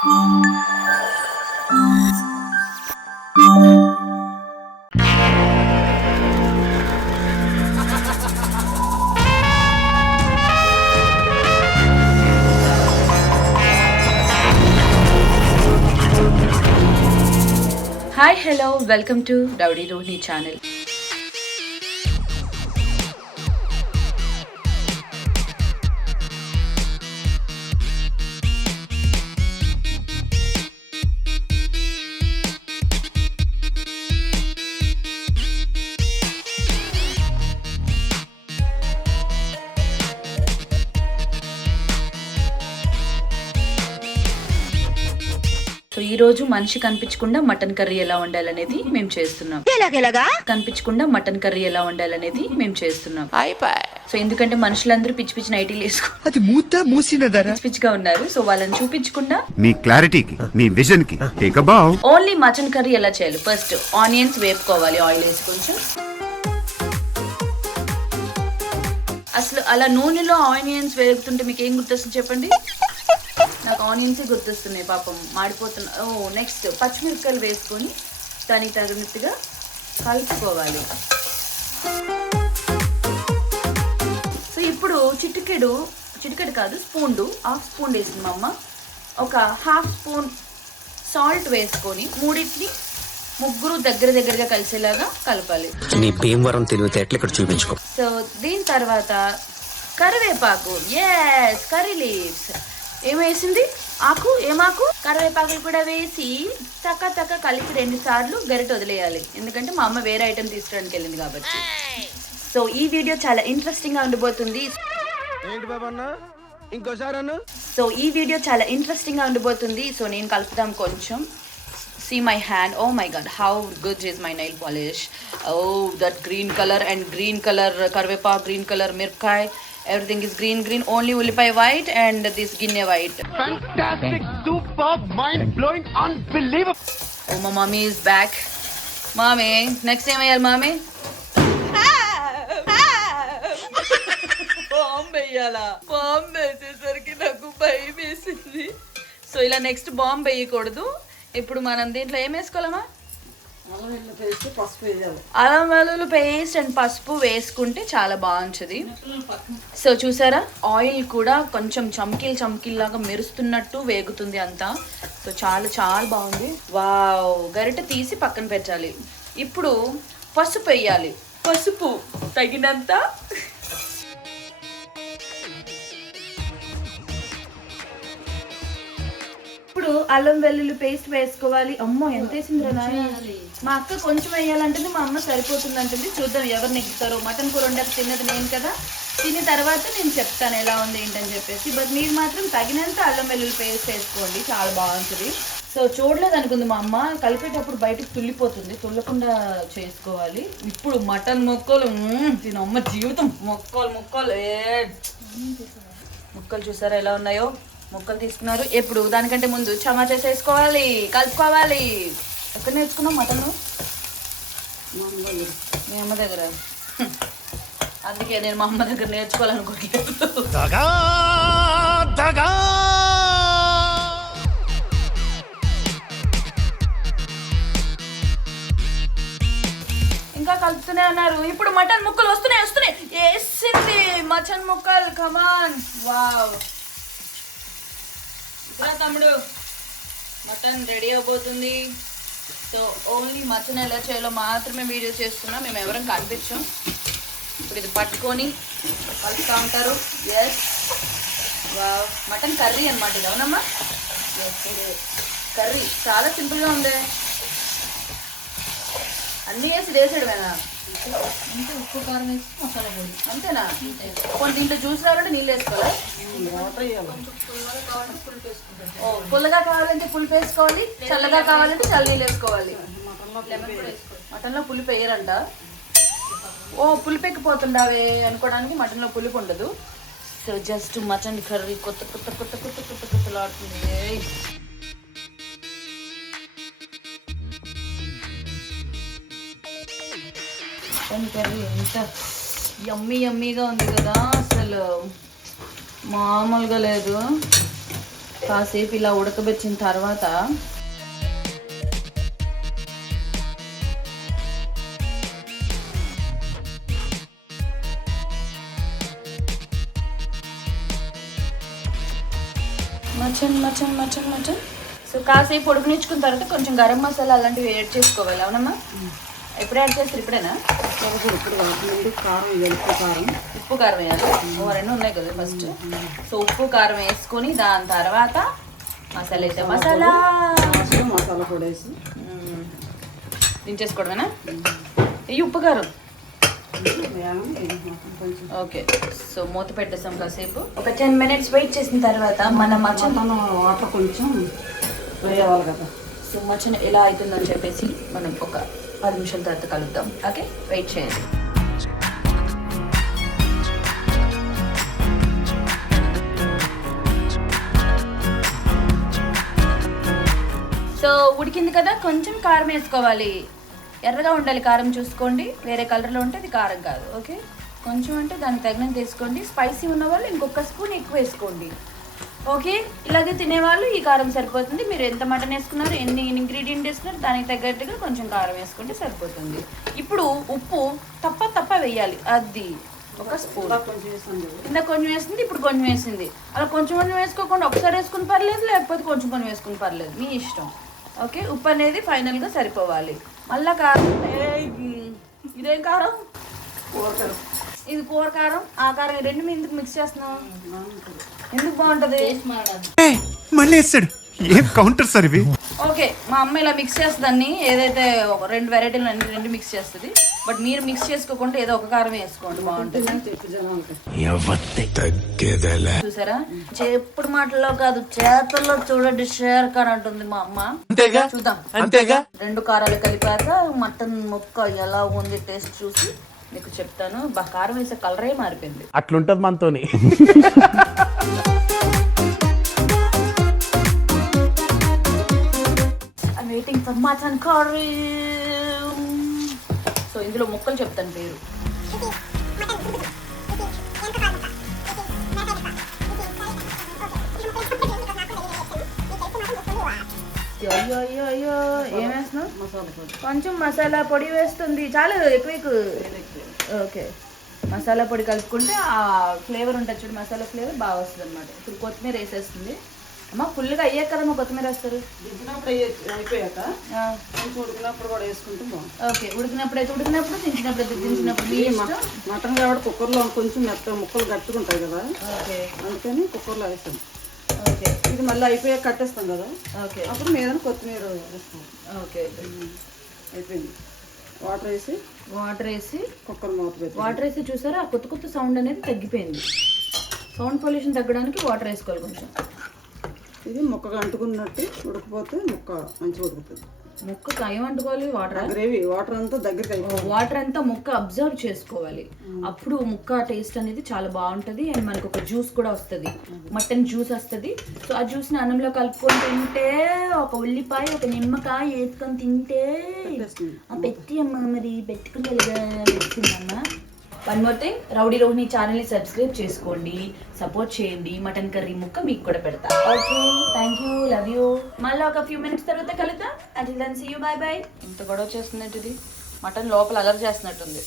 Hi, hello, welcome to Rowdy Rohini channel. So ఈ రోజు మనిషి కనిపించకుండా మటన్ కర్రీ ఎలా వండాలనేది మేము చేస్తున్నాం. కనిపించకుండా మటన్ కర్రీ ఎలా వండాలనేది మేము చేస్తున్నాం. సో ఎందుకంటే మనుషులందరూ పిచ్చి పిచ్చి నైటీలు వేసుకుని పిచ్చిగా ఉన్నారు. సో వాళ్ళని చూపించకుండా మీ క్లారిటీకి మీ విజన్ కి ఓన్లీ మటన్ కర్రీ ఎలా చేయాలి. ఫస్ట్ ఆనియన్స్ వేపుకోవాలి ఆయిల్ వేసి కొంచెం. అసలు అలా నూనెలో ఆనియన్స్ వేగుతుంటే మీకు ఏం గుర్తొస్తుంది చెప్పండి? నాకు ఆనియన్సే గుర్తొస్తున్నాయి, పాపం మాడిపోతున్నా. నెక్స్ట్ పచ్చిమిరపకాయలు వేసుకొని దానికి తగినట్టుగా కలుపుకోవాలి. సో ఇప్పుడు చిటికెడు కాదు, హాఫ్ స్పూన్ వేసింది మా అమ్మ. ఒక హాఫ్ స్పూన్ సాల్ట్ వేసుకొని ముగ్గురు దగ్గరగా కలిసేలాగా కలపాలి. సో దీని తర్వాత కరివేపాకు, కర్రీ లీవ్స్ ఏమేసింది, ఏమాకు కరివేపాకులు కూడా వేసి తక్క కలిపి 2 సార్లు గరిట వదిలేయాలి. ఎందుకంటే మా అమ్మ వేరే ఐటెం తీసుకురావడానికి వెళ్ళింది కాబట్టి. సో ఈ వీడియో చాలా ఇంట్రెస్టింగ్ గా ఉండబోతుంది. సో నేను కలుపుదాం కొంచెం. See my hand, oh my god, how good is my nail polish. Oh, that green color karvepak, green color mirkai, everything is green, only ullipai white and this ginne white. Fantastic, superb, mind blowing, unbelievable. Oh, my mommy is back. Mommy, next time ayal mommy. Bomb వేసేసరికి నాకు భయం వేసింది. So ఇలా next bomb వేయకూడదు. ఇప్పుడు మనం దీంట్లో ఏం వేసుకోవాలమ్మా? అల్లం వెల్లుల్లి పేస్ట్ అండ్ పసుపు వేసుకుంటే చాలా బాగుంటుంది. సో చూసారా, ఆయిల్ కూడా కొంచెం చమ్కీల్ లాగా మెరుస్తున్నట్టు వేగుతుంది అంతా. సో చాలా బాగుంది. వావ్, గరిటె తీసి పక్కన పెట్టాలి. ఇప్పుడు పసుపు వేయాలి. పసుపు తగినంత. ఇప్పుడు అల్లం వెల్లుల్లి పేస్ట్ వేసుకోవాలి. అమ్మో, ఎంత వేసిందిరా నాన్న. మా అక్క కొంచెం వేయాలంటుంది, మా అమ్మ సరిపోతుంది అంటుంది. చూద్దాం ఎవరు నెగ్గుతారో. మటన్ కూర వండాక తిన్నది నేను కదా, తిన్న తర్వాత నేను చెప్తాను ఎలా ఉంది ఏంటని చెప్పేసి. బట్ మీరు మాత్రం తగినంత అల్లం వెల్లుల్లి పేస్ట్ వేసుకోండి, చాలా బాగుంటుంది. సో చూడలేదు అనుకుంది మా అమ్మ, కలిపేటప్పుడు బయటకు తుల్లిపోతుంది, తుల్లకుండా చేసుకోవాలి. ఇప్పుడు మటన్ ముక్కలు, దీని అమ్మ జీవితం. ముక్కలు చూసారా ఎలా ఉన్నాయో? ముక్కలు తీసుకున్నారు. ఎప్పుడు దానికంటే ముందు టమాటాస్ వేసుకోవాలి, కలుపుకోవాలి. ఎక్కడ నేర్చుకున్నావు మటన్? మీ అమ్మ దగ్గర. అందుకే నేను మా అమ్మ దగ్గర నేర్చుకోవాలనుకోవట్లేదు. ఇంకా కలుపుతూనే ఉన్నారు. ఇప్పుడు మటన్ ముక్కలు వస్తున్నాయి. వేసింది మటన్ ముక్కలు. కమాన్, వావ్. తమ్ముడు, మటన్ రెడీ అయిపోతుంది. సో ఓన్లీ మటన్ ఎలా చేయాలో మాత్రమే వీడియో చేస్తున్నా, మేము ఎవరం కనిపించాం. ఇప్పుడు ఇది పట్టుకొని కలుపుతూ ఉంటారు. ఎస్, వావ్, మటన్ కర్రీ అనమాట ఇది. అవునమ్మా, కర్రీ చాలా సింపుల్గా ఉంది. అన్నీ వేసి వేసాడువేనా? అంటే ఉప్పు కారం వేసి మసాలా పొడి అంతేనా? కొన్ని దీంట్లో జ్యూస్ రావాలంటే నీళ్ళు వేసుకోవాలి. పుల్లగా కావాలంటే పులుపు వేసుకోవాలి, చల్లగా కావాలంటే చల్ల నీళ్ళు వేసుకోవాలి. మటన్లో పులుపు వేయరంట. పులుపు ఎక్కిపోతుండవే అనుకోవడానికి మటన్లో పులుపు ఉండదు. సో జస్ట్ మటన్ కర్రీ కొత్తలాడుతుంది. మటన్ కర్రీ ఎంత యమ్మీగా ఉంది కదా, అసలు మామూలుగా లేదు. కాసేపు ఇలా ఉడకబెట్టిన తర్వాత మటన్ సో కాసేపు ఉడకనిచ్చుకున్న తర్వాత కొంచెం గరం మసాలా అలాంటివి యాడ్ చేసుకోవాలి. అవునమ్మా? ఎప్పుడు యాడ్ చేస్తారు? ఇప్పుడేనా? ఉప్పు కారం వేయాలి. రెండు ఉన్నాయి కదా ఫస్ట్. సో ఉప్పు కారం వేసుకొని దాని తర్వాత మసాలా అయితే మసాలా పొడి వేసి దించేసుకోవడమేనా? ఈ ఉప్పు కారం ఓకే. సో మూత పెట్టేసాం కాసేపు. ఒక 10 minutes వెయిట్ చేసిన తర్వాత మన మటన్ వాటర్ కొంచెం వేయాలి కదా. సో మటన్ ఎలా అవుతుందని చెప్పేసి మనం ఒక 10 నిమిషాల తర్వాత కలుద్దాం. ఓకే, వెయిట్ చేయండి. సో ఉడికింది కదా, కొంచెం కారం వేసుకోవాలి. ఎర్రగా ఉండాలి కారం, చూసుకోండి. వేరే కలర్లో ఉంటే అది కారం కాదు. ఓకే, కొంచెం అంటే దానికి తగినంత వేసుకోండి. స్పైసీ ఉన్న వాళ్ళు ఇంకొక స్పూన్ ఎక్కువ వేసుకోండి. ఓకే, ఇలాగే తినేవాళ్ళు ఈ కారం సరిపోతుంది. మీరు ఎంత మటన్ వేసుకున్నారు, ఎన్ని ఇంగ్రీడియంట్ వేసుకున్నారు, దానికి తగ్గట్టుగా కొంచెం కారం వేసుకుంటే సరిపోతుంది. ఇప్పుడు ఉప్పు తప్ప వేయాలి. అది ఒక స్పూన్. కింద కొంచెం వేసింది, ఇప్పుడు కొంచెం వేసింది. అలా కొంచెం వేసుకోకుండా ఒకసారి వేసుకుని పర్లేదు, లేకపోతే కొంచెం వేసుకుని పర్లేదు, మీ ఇష్టం. ఓకే, ఉప్పు అనేది ఫైనల్గా సరిపోవాలి. మళ్ళా కారం. ఇదేం కారం? ఇది కూర కారం, ఆ కారం రెండు మీ ఎందుకు మిక్స్ చేస్తున్నావు? ఎందుకు బాగుంటది? మళ్ళీ వేస్తాడు. ఏం కౌంటర్ సార్ ఇవి? ఓకే, మా అమ్మ ఇలా మిక్స్ చేస్తుందని ఏదైతే ఒక 2 వెరైటీలు అన్ని 2 మిక్స్ చేస్తుంది. బట్ మీరు మిక్స్ చేసుకోకుండా ఏదో ఒక కారం వేసుకోండి, బాగుంటుంది. చూసారా, చెప్పుడు మాటల్లో కాదు చేతల్లో చూడండి, షేర్ కార్ అంటుంది మా అమ్మ. చూద్దాం, అంతేగా. 2 కారాలు కలిపాక మటన్ ముక్క ఎలా ఉంది టేస్ట్ చూసి మీకు చెప్తాను. కారం వేసే కలరే మారిపోయింది. అట్లుంటది మనతోని. Waiting for mutton curry. So ఇందులో ముక్కలు చెప్తాను పేరు. అయ్యో ఏం వేస్తున్నావు? కొంచెం మసాలా పొడి వేస్తుంది. చాలు, ఎక్కువ. ఓకే, మసాలా పొడి కలుపుకుంటే ఆ ఫ్లేవర్ ఉంటుంది చూడు, మసాలా ఫ్లేవర్ బాగా వస్తుంది అనమాట. ఇప్పుడు కొత్తిమీర వేసేస్తుంది. అమ్మ ఫుల్గా అయ్యాక కదమ్మా కొత్తిమీర వేస్తారు. అయిపోయాక ఉడికినప్పుడు కూడా వేసుకుంటే బాగుంది. ఓకే, ఉడికినప్పుడు దించినప్పుడు మీ ఇష్టం. మటన్ కాబట్టి కుక్కర్లో కొంచెం మెత్త ముక్కలు గట్టుకుంటాయి కదా. ఓకే, అందుకని కుక్కర్లో వేస్తాం. ఓకే, ఇది మళ్ళీ అయిపోయాక కట్టేస్తాం కదా. ఓకే, అప్పుడు మీద కొత్తిమీర వేస్తాం. ఓకే, అయిపోయింది. వాటర్ వేసి కుక్కర్ మూత పెట్టి వాటర్ వేసి చూసారా, ఆ కొత్త సౌండ్ అనేది తగ్గిపోయింది. సౌండ్ పొల్యూషన్ తగ్గడానికి వాటర్ వేసుకోవాలి కొంచెం. ఇది ముక్కగా అంటుకున్నట్టు ఉడకపోతే ముక్క మంచిగా ఉడుకుతుంది. ముక్క ఏమంటుకోవాలి? వాటర్ అంతా దగ్గరికి వాటర్ అంతా ముక్క అబ్జర్వ్ చేసుకోవాలి. అప్పుడు ముక్క టేస్ట్ అనేది చాలా బాగుంటుంది. అండ్ మనకు ఒక జ్యూస్ కూడా వస్తుంది, మటన్ జ్యూస్ వస్తుంది. సో ఆ జ్యూస్ని అన్నంలో కలుపుకొని తింటే, ఒక ఉల్లిపాయ ఒక నిమ్మకాయ వేసుకొని తింటే పెట్టి అమ్మ మరి పెట్టుకుంటే. One more thing, rowdy Rohini ఛానల్ని సబ్స్క్రైబ్ చేసుకోండి, సపోర్ట్ చేయండి. మటన్ కర్రీ ముక్క మీకు కూడా పెడతా. Okay, thank you, love you. మళ్ళీ ఒక ఫ్యూ మినిట్స్ తర్వాత కలుద్దాం. Until then see you, bye bye. ఇంత గొడవ చేస్తున్నట్టు మటన్ లోపల అలర్ చేస్తున్నట్టుంది.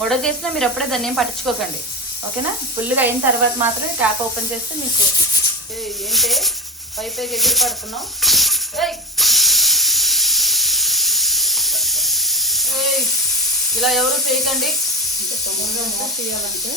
గొడవ చేసినా మీరు అప్పుడే దాన్ని ఏం పట్టించుకోకండి. ఓకేనా? ఫుల్గా అయిన తర్వాత మాత్రమే క్యాప్ ఓపెన్ చేస్తే మీకు ఏంటి పైపైకి ఎగిరి పడుతున్నావు. ఇలా ఎవరు చేయకండి. చేయాలంటే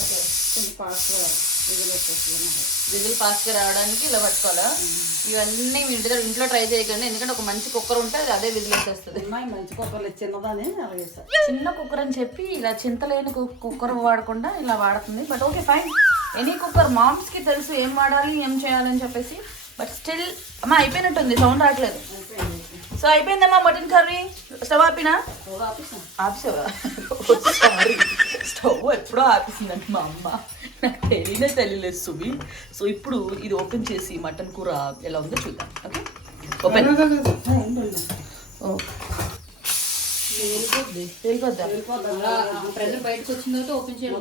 ఓకే, కొంచెం ఫాస్ట్గా విజిల్ ఫాస్ట్గా రావడానికి ఇలా పట్టుకోవాలా. ఇవన్నీ మీ ఇంట్లో ట్రై చేయకండి, ఎందుకంటే ఒక మంచి కుక్కర్ ఉంటే అది అదే విజిల్ వచ్చేస్తుంది. మంచి కుక్కర్ చిన్నదానే చిన్న కుక్కర్ అని చెప్పి ఇలా చింతలేని కుక్కర్ వాడకుండా ఇలా వాడుతుంది. But okay, fine. Any cooker మామ్స్కి తెలుసు ఏం వాడాలి, ఏం చేయాలని చెప్పేసి. బట్ స్టిల్ అమ్మ అయిపోయినట్టుంది, సౌండ్ రావట్లేదు. సో అయిపోయిందమ్మా మటన్ కర్రీ. స్టవ్ ఆపినా? ఆపిసావా? సారీ, స్టవ్ ఎప్పుడో ఆపిసిందండి మా అమ్మ, నాకు తెలియలేదు సుమి. సో ఇప్పుడు ఇది ఓపెన్ చేసి మటన్ కూర ఎలా ఉందో చూద్దాం. Okay, open. ప్రెజర్ బయటకు వచ్చిన తర్వాత ఓపెన్ చేయాలి.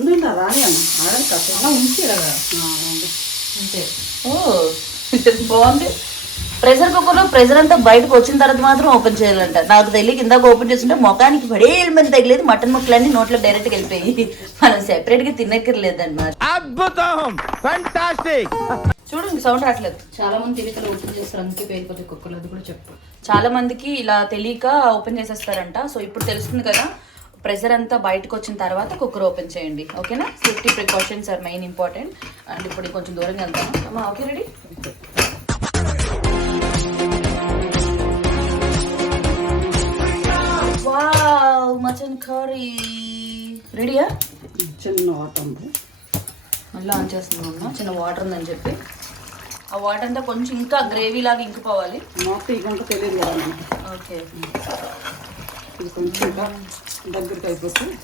ఉందా రాని అన్న ఆడని కష్టం అలా ఉంచి కదా అంతే. ఓ బాగుంది. ప్రెషర్ కుక్కర్లో ప్రెషర్ అంతా బయటకు వచ్చిన తర్వాత మాత్రం ఓపెన్ చేయాలంట. నాకు తెలియక ఇందాక ఓపెన్ చేస్తుంటే ముఖానికి పడేళ్ళమని తగిలేదు, మటన్ ముక్కలన్నీ నోట్లో డైరెక్ట్గా వెళ్ళిపోయి మనం సెపరేట్గా తినక్కర్లేదన్నమాట. అద్భుతం, ఫెంటాస్టిక్. చూడండి సౌండ్ రావట్లేదు. చాలా మంది తెలియక ఓపెన్ చేస్తారు, అందుకే పేలిపోతే కుక్కర్లు. అది కూడా చెప్పు. చాలా మందికి ఇలా తెలియక ఓపెన్ చేసేస్తారంట. సో ఇప్పుడు తెలుస్తుంది కదా, ప్రెషర్ అంతా బయటకు వచ్చిన తర్వాత కుక్కర్ ఓపెన్ చేయండి. ఓకేనా? Safety precautions are main important. And ఇప్పుడు కొంచెం దూరంగా వెళ్తాను అమ్మా. Okay ready? Wow, mutton curry రెడీయా? చిన్న వాటర్ ఉంది, మళ్ళీ ఆన్ చేస్తున్నాం అమ్మ. చిన్న వాటర్ ఉందని చెప్పి ఆ వాటర్ అంతా కొంచెం ఇంకా గ్రేవీ లాగా ఇంకిపోవాలి. మొత్తం ఇకంటే తెలియదు కదా మనకి. ఓకే, ఇది కొంచెం ఇంకా దగ్గరికి అయిపోతుంది.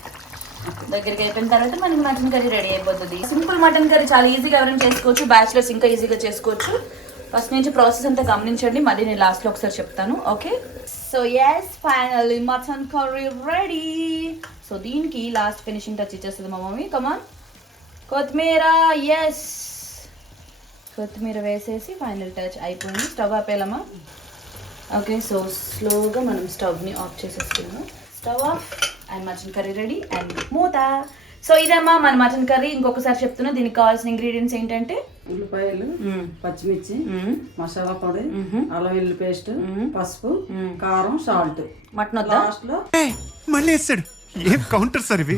దగ్గరికి అయిపోయిన తర్వాత మనకి మటన్ కర్రీ రెడీ అయిపోతుంది. సింపుల్ మటన్ కర్రీ చాలా ఈజీగా ఎవరైనా చేసుకోవచ్చు, బ్యాచిలర్స్ ఇంకా ఈజీగా చేసుకోవచ్చు. ఫస్ట్ నుంచి ప్రాసెస్ అంతా గమనించండి, మళ్ళీ నేను లాస్ట్లో ఒకసారి చెప్తాను. Okay, so yes finally mutton curry ready. So దీనికి లాస్ట్ ఫినిషింగ్ టచ్ ఇచ్చేస్తుంది మా మమ్మీ. కమాన్, కొత్తిమీర. ఎస్, కొత్తిమీర వేసేసి ఫైనల్ టచ్ అయిపోయింది. స్టవ్ ఆపేయాలమ్మా. ఓకే, సో స్లోగా మనం స్టవ్ని ఆఫ్ చేసేస్తున్నాం. Stove off and mutton curry ready and మూత. సో ఇదమ్మా మన మటన్ కర్రీ. ఇంకొకసారి చెప్తున్నా, దీనికి కావాల్సిన ఇంగ్రీడియంట్స్ ఏంటంటే ఉల్లిపాయలు, పచ్చిమిర్చి, మసాలా పొడి, అల్లం వెల్లుల్లి పేస్ట్, పసుపు, కారం, సాల్ట్. మటన్ వద్దా? లాస్ట్ లో మళ్ళీ వేస్తాడు. ఏం కౌంటర్ సార్ ఇవి?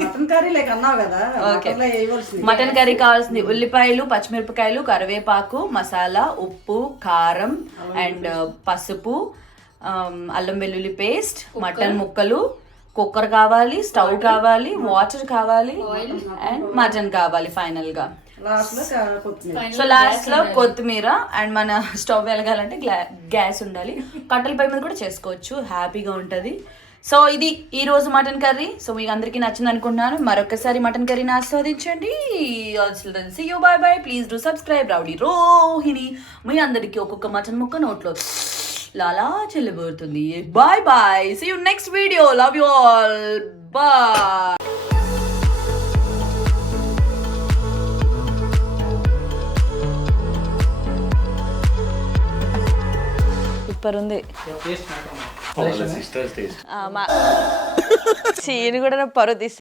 మటన్ కర్రీ లేక అన్నావు కదా, మటన్లో వేయవలసింది. మటన్ కర్రీ కావాల్సింది ఉల్లిపాయలు, పచ్చిమిరపకాయలు, కరివేపాకు, మసాలా, ఉప్పు, కారం అండ్ పసుపు, అల్లం వెల్లుల్లి పేస్ట్, మటన్ ముక్కలు, కుక్కర్ కావాలి, స్టవ్ కావాలి, వాటర్ కావాలి అండ్ మటన్ కావాలి ఫైనల్ గా. లాస్ట్ లో కొత్తిమీర. సో లాస్ట్ లో కొత్తిమీర. అండ్ మన స్టవ్ వెలగాలంటే గ్యాస్ ఉండాలి. కట్టెల పై మీద కూడా చేసుకోవచ్చు, హ్యాపీగా ఉంటుంది. సో ఇది ఈ రోజు మటన్ కర్రీ. సో మీకు అందరికీ నచ్చింది అనుకుంటున్నాను. మరొకసారి మటన్ కర్రీని ఆస్వాదించండి. See you, bye bye. Please do subscribe Rowdy Rohini. మీ అందరికీ ఒక్కొక్క మటన్ ముక్క నోట్లో లాలా చెల్లబోతుంది. Bye bye, see you next video. Love you all, bye. Super ఉంది. సీన్ కూడా పరువు తీసి